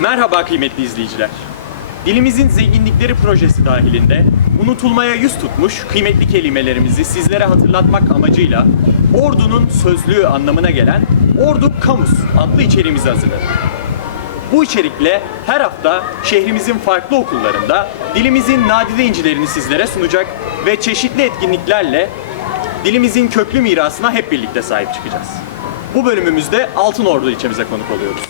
Merhaba kıymetli izleyiciler. Dilimizin zenginlikleri projesi dahilinde unutulmaya yüz tutmuş kıymetli kelimelerimizi sizlere hatırlatmak amacıyla ordunun sözlüğü anlamına gelen Ordu Kamus adlı içeriğimizi hazırladık. Bu içerikle her hafta şehrimizin farklı okullarında dilimizin nadide incilerini sizlere sunacak ve çeşitli etkinliklerle dilimizin köklü mirasına hep birlikte sahip çıkacağız. Bu bölümümüzde Altınordu ilçemize konuk oluyoruz.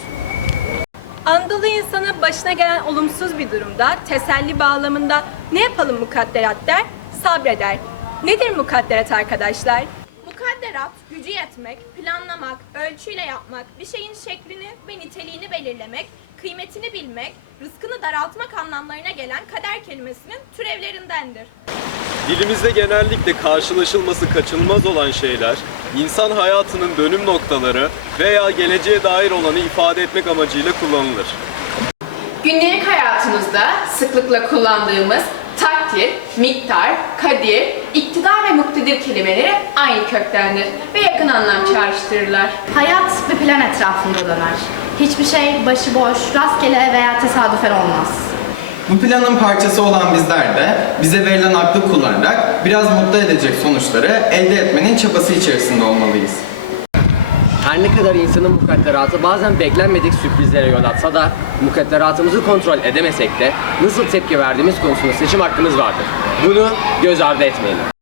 Anadolu insanı başına gelen olumsuz bir durumda teselli bağlamında ne yapalım mukadderat der? Sabreder. Nedir mukadderat arkadaşlar? Mukadderat, gücü yetmek, planlamak, ölçüyle yapmak, bir şeyin şeklini ve niteliğini belirlemek, kıymetini bilmek, rızkını daraltmak anlamlarına gelen kader kelimesinin türevlerindendir. Dilimizde genellikle karşılaşılması kaçınılmaz olan şeyler, insan hayatının dönüm noktaları veya geleceğe dair olanı ifade etmek amacıyla kullanılır. Gündelik hayatımızda sıklıkla kullandığımız takdir, miktar, kadir, iktidar ve muktedir kelimeleri aynı köktendir ve yakın anlam çağrıştırırlar. Hayat bir plan etrafında döner. Hiçbir şey başıboş, rastgele veya tesadüfen olmaz. Bu planın parçası olan bizler de bize verilen aklı kullanarak biraz mutlu edecek sonuçları elde etmenin çabası içerisinde olmalıyız. Her ne kadar insanın mukadderatı bazen beklenmedik sürprizlere yol atsa da mukadderatımızı kontrol edemesek de nasıl tepki verdiğimiz konusunda seçim hakkımız vardır. Bunu göz ardı etmeyelim.